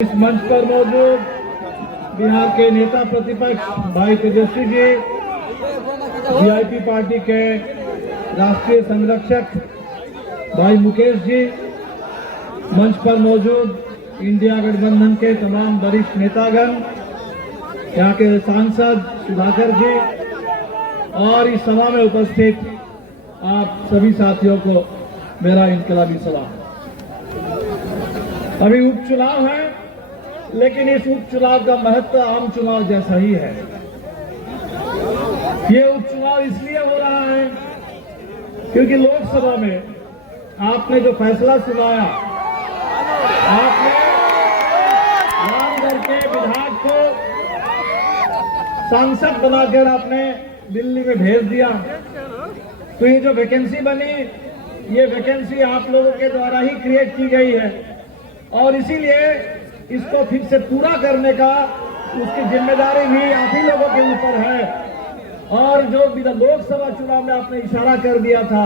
इस मंच पर मौजूद बिहार के नेता प्रतिपक्ष भाई तेजस्वी जी, वीआईपी पार्टी के राष्ट्रीय संरक्षक भाई मुकेश जी, मंच पर मौजूद इंडिया गठबंधन के तमाम वरिष्ठ नेतागण, यहाँ के सांसद सुधाकर जी और इस सभा में उपस्थित आप सभी साथियों को मेरा इनकलाबी सलाम। अभी उपचुनाव है, लेकिन इस उपचुनाव का महत्व आम चुनाव जैसा ही है। ये उपचुनाव इसलिए हो रहा है क्योंकि लोकसभा में आपने जो फैसला सुनाया, आपने रामगढ़ के विधायक को सांसद बनाकर आपने दिल्ली में भेज दिया। तो ये जो वैकेंसी बनी, ये वैकेंसी आप लोगों के द्वारा ही क्रिएट की गई है और इसीलिए इसको फिर से पूरा करने का उसकी जिम्मेदारी भी आप ही लोगों के ऊपर है। और जो लोकसभा चुनाव में आपने इशारा कर दिया था,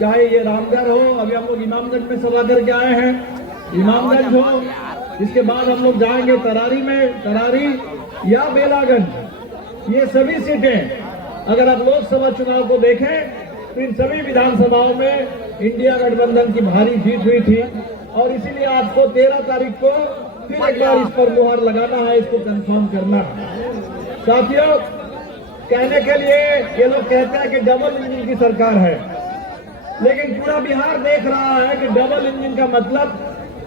चाहे ये रामगढ़ हो, अभी हम लोग इमामगंज में सभा करके आए हैं, इमामगंज हो, इसके बाद हम लोग जाएंगे तरारी में, तरारी या बेलागंज, ये सभी सीटें अगर आप लोकसभा चुनाव को देखें तो इन सभी विधानसभाओं में इंडिया गठबंधन की भारी जीत हुई थी और इसीलिए आपको 13 तारीख को फिर एक बार इस पर मुहर लगाना है, इसको कंफर्म करना है। साथियों, कहने के लिए ये लोग कहते हैं कि डबल इंजन की सरकार है, लेकिन पूरा बिहार देख रहा है कि डबल इंजन का मतलब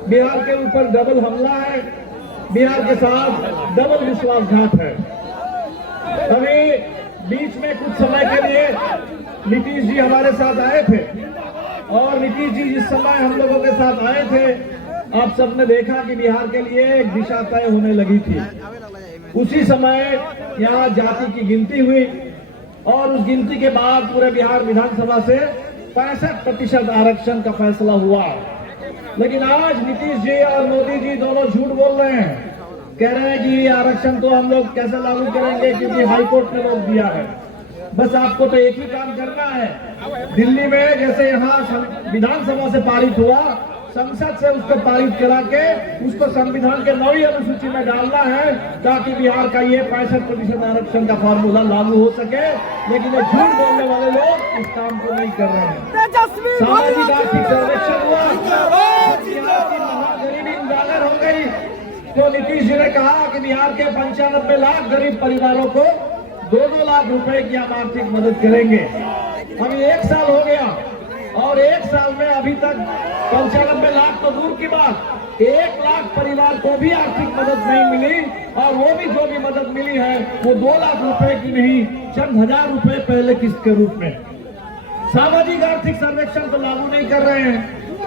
बिहार के ऊपर डबल हमला है, बिहार के साथ डबल विश्वासघात है। अभी बीच में कुछ समय के लिए नीतीश जी हमारे साथ आए थे और नीतीश जी जिस समय हम लोगों के साथ आए थे, आप सबने देखा कि बिहार के लिए एक दिशा तय होने लगी थी। उसी समय यहाँ जाति की गिनती हुई और उस गिनती के बाद पूरे बिहार विधानसभा से 65% आरक्षण का फैसला हुआ। लेकिन आज नीतीश जी और मोदी जी दोनों झूठ बोल रहे हैं, कह रहे हैं कि आरक्षण तो हम लोग कैसे लागू करेंगे क्योंकि हाईकोर्ट ने रोक दिया है। बस आपको तो एक ही काम करना है, दिल्ली में जैसे यहाँ विधानसभा से पारित हुआ, संसद से उसको पारित करा के उसको संविधान के 9वीं अनुसूची में डालना है ताकि बिहार का ये 65% आरक्षण का फॉर्मूला लागू हो सके। लेकिन ये झूठ बोलने वाले लोग इस काम को नहीं कर रहे हैं। सामाजिक आर्थिक सर्वेक्षण हुआ, बिहार की महागरीबी उजागर हो गई तो नीतीश जी ने कहा कि बिहार के 95 लाख गरीब परिवारों को 2-2 लाख रुपए की हम आर्थिक मदद करेंगे। अभी 1 साल हो गया और 1 साल में अभी तक 95 लाख तो दूर की बात, 1 लाख परिवार को भी आर्थिक मदद नहीं मिली और वो भी जो भी मदद मिली है वो 2 लाख रुपए की नहीं, चंद हजार रुपए पहले किस्त के रूप में। सामाजिक आर्थिक सर्वेक्षण तो लागू नहीं कर रहे हैं,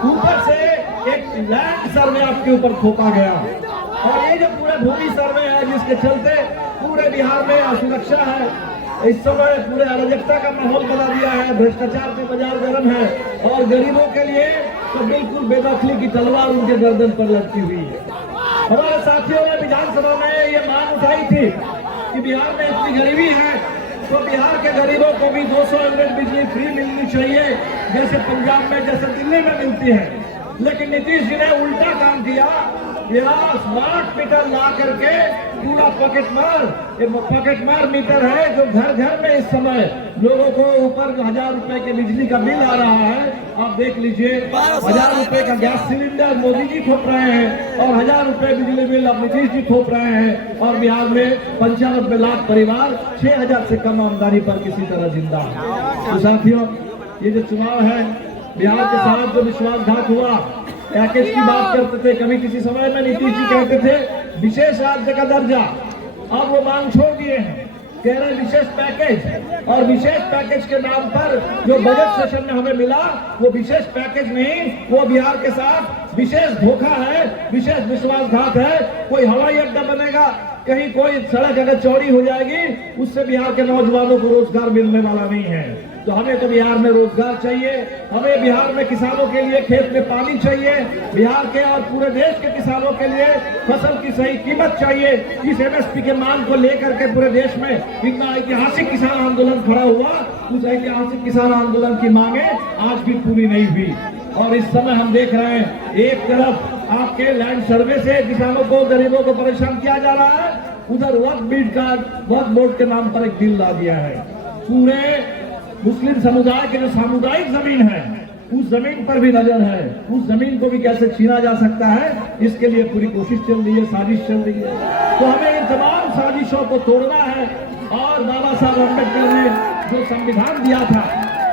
ऊपर से एक लैंड सर्वे आपके ऊपर थोपा गया और ये जो पूरे भूमि सर्वे है जिसके चलते पूरे बिहार में असुरक्षा है, इस समय पूरे अराजकता का माहौल बना दिया है, भ्रष्टाचार के बाजार गर्म है और गरीबों के लिए तो बिल्कुल बेदखली की तलवार उनके गर्दन पर लटकी हुई है। हमारे साथियों ने विधानसभा में ये मांग उठाई थी कि बिहार में इतनी गरीबी है तो बिहार के गरीबों को भी 200 यूनिट बिजली फ्री मिलनी चाहिए जैसे पंजाब में, जैसे दिल्ली में मिलती है। लेकिन नीतीश जी ने उल्टा काम किया, यहाँ स्मार्ट मीटर ला करके पूरा पॉकेट मार मीटर है जो घर घर में इस समय लोगों को ऊपर 1000 रुपए के बिजली का बिल आ रहा है। आप देख लीजिए, 1000 रुपए का गैस सिलेंडर मोदी जी थोप रहे हैं और 1000 रुपए बिजली बिल अब नीतीश जी थोप रहे हैं और बिहार में 95 लाख परिवार 6000 से कम आमदनी पर किसी तरह जिंदा है। तो साथियों, ये जो चुनाव है, बिहार के साथ जो विश्वासघात हुआ, पैकेज की बात करते थे, कभी किसी समय में नीतीश जी कहते थे विशेष राज्य का दर्जा, अब वो मांग छोड़ दिए हैं, कह रहे हैं विशेष पैकेज। और विशेष पैकेज के नाम पर जो बजट सेशन में हमें मिला वो विशेष पैकेज नहीं, वो बिहार के साथ विशेष धोखा है, विशेष विश्वासघात है। कोई हवाई अड्डा बनेगा, कहीं कोई सड़क अगर चौड़ी हो जाएगी, उससे बिहार के नौजवानों को रोजगार मिलने वाला नहीं है। तो हमें तो बिहार में रोजगार चाहिए, हमें बिहार में किसानों के लिए खेत में पानी चाहिए, बिहार के और पूरे देश के किसानों के लिए फसल की सही कीमत चाहिए। इस एमएसपी के मांग को लेकर के पूरे देश में इतना ऐतिहासिक किसान आंदोलन खड़ा हुआ, उस ऐतिहासिक किसान आंदोलन की मांगे आज भी पूरी नहीं हुई। और इस समय हम देख रहे हैं, एक तरफ आप के लैंड सर्वे से किसानों को, गरीबों को परेशान किया जा रहा है, उधर वक्फ बोर्ड के नाम पर एक बिल ला दिया है। पूरे मुस्लिम समुदाय के जो सामुदायिक जमीन है, उस जमीन पर भी नजर है। उस जमीन को भी कैसे छीना जा सकता है, इसके लिए पूरी कोशिश चल रही है, साजिश चल रही है। तो हमें इन तमाम साजिशों को तोड़ना है। और बाबा साहब अम्बेडकर ने जो संविधान दिया था,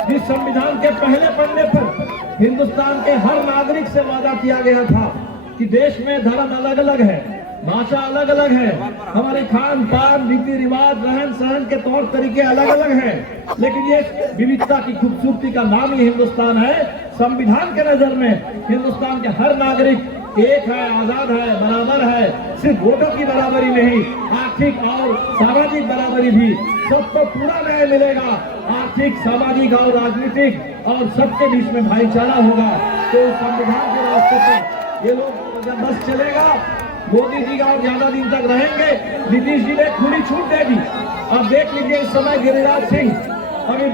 जिस संविधान के पहले पन्ने पर हिंदुस्तान के हर नागरिक से वादा किया गया था कि देश में धर्म अलग अलग है, भाषा अलग अलग है, हमारे खान पान, रीति रिवाज, रहन सहन के तौर तरीके अलग अलग हैं, लेकिन ये विविधता की खूबसूरती का नाम ही हिंदुस्तान है। संविधान के नजर में हिंदुस्तान के हर नागरिक एक है, आजाद है, बराबर है। सिर्फ वोटों की बराबरी नहीं, आर्थिक और सामाजिक बराबरी भी, सबको पूरा न्याय मिलेगा। आर्थिक, सामाजिक और राजनीतिक, और सबके बीच में भाईचारा होगा। तो संविधान के रास्ते पर ये लोग जब बस चलेगा, मोदी जी और ज्यादा दिन तक रहेंगे, नीतीश जी ने खुली छूट दे दी। अब देख लीजिए, इस समय गिरिराज सिंह अभी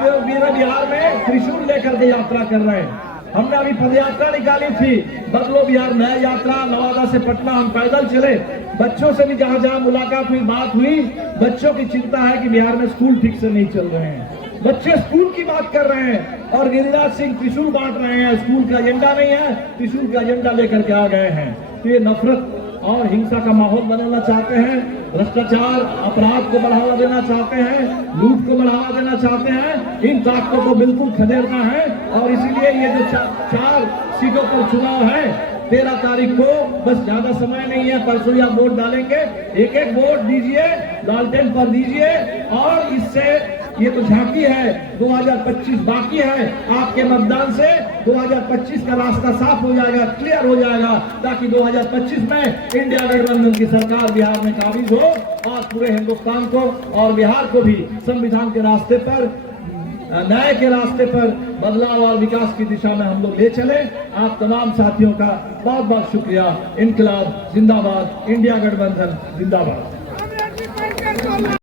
बिहार में त्रिशूल लेकर के यात्रा कर रहे हैं। हमने अभी पदयात्रा निकाली थी बदलो बिहार में, यात्रा नवादा से पटना हम पैदल चले। बच्चों से भी जहां जहां मुलाकात हुई, बात हुई, बच्चों की चिंता है कि बिहार में स्कूल ठीक से नहीं चल रहे हैं। बच्चे स्कूल की बात कर रहे हैं और गिरिराज सिंह त्रिशूल बांट रहे हैं। स्कूल का एजेंडा नहीं है, त्रिशूल का एजेंडा लेकर के आ गए हैं। तो ये नफरत और हिंसा का माहौल बनाना चाहते हैं, भ्रष्टाचार, अपराध को बढ़ावा देना चाहते हैं, लूट को बढ़ावा देना चाहते हैं। इन ताकतों को बिल्कुल खदेड़ना है। और इसीलिए ये जो चार सीटों पर चुनाव है, 13 तारीख को, बस ज्यादा समय नहीं है, परसों या वोट डालेंगे। एक एक वोट दीजिए, लालटेन पर दीजिए। और इससे ये तो झांकी है, 2025 बाकी है। आपके मतदान से 2025 का रास्ता साफ हो जाएगा, क्लियर हो जाएगा, ताकि 2025 में इंडिया गठबंधन की सरकार बिहार में काबिज हो और पूरे हिंदुस्तान को और बिहार को भी संविधान के रास्ते पर, न्याय के रास्ते पर, बदलाव और विकास की दिशा में हम लोग ले चले। आप तमाम साथियों का बहुत बहुत शुक्रिया। इनकलाब जिंदाबाद, इंडिया गठबंधन जिंदाबाद।